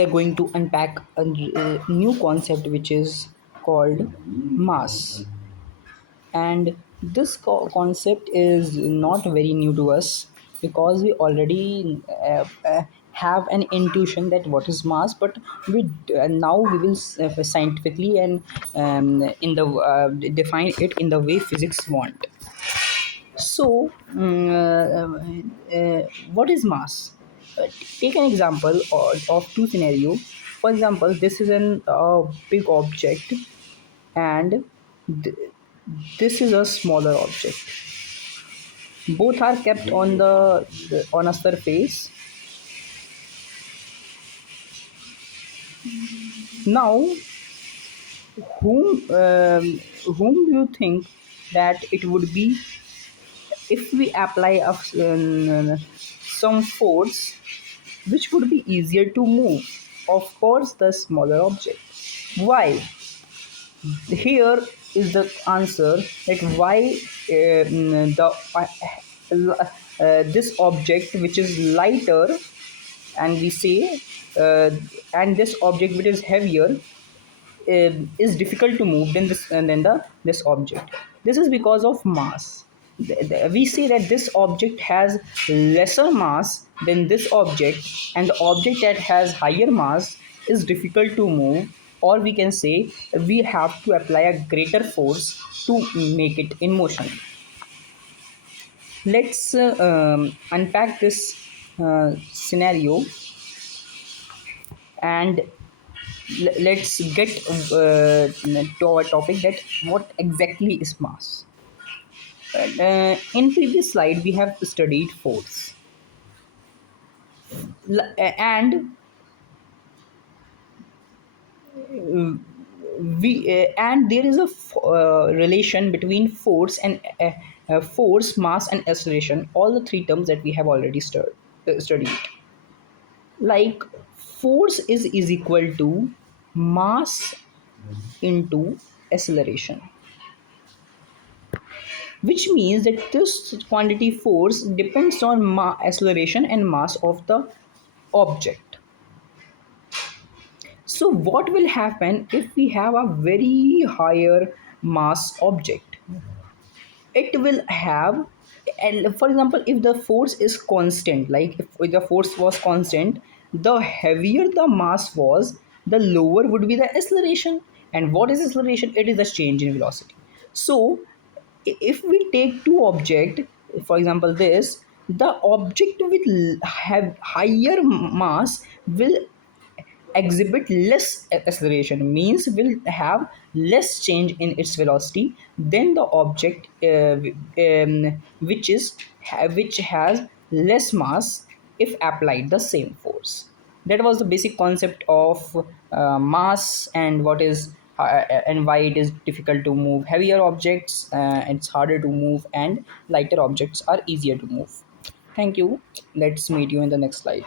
We are going to unpack a new concept which is called mass. And this concept is not very new to us because we already have an intuition that what is mass, but now we will scientifically and in the define it in the way physics want. So, what is mass? Take an example of two scenario. For example, this is an big object, and th- this is a smaller object. Both are kept on the on a surface. Now, whom whom do you think that it would be if we apply some force which would be easier to move? Of course, the smaller object. Why? Here is the answer that why this object which is lighter, and we say uh, and this object which is heavier is difficult to move than this object. This is because of mass. We see that this object has lesser mass than this object, and the object that has higher mass is difficult to move, or we can say we have to apply a greater force to make it in motion. Let's unpack this scenario, and let's get to our topic, that what exactly is mass. In previous slide we have studied force. And and there is a relation between force and force, mass, and acceleration, all the three terms that we have already studied. Like, force is equal to mass into acceleration, which means that this quantity force depends on acceleration and mass of the object. So what will happen if we have a very higher mass object? It will have, and for example, if the force is constant, like if the force was constant, the heavier the mass was, the lower would be the acceleration. And what is acceleration? It is the change in velocity. So if we take two object, for example this, the object with have higher mass will exhibit less acceleration, means will have less change in its velocity than the object which has less mass if applied the same force. That was the basic concept of mass, and what is and why it is difficult to move heavier objects, it's harder to move, and lighter objects are easier to move. Thank you. Let's meet you in the next slide.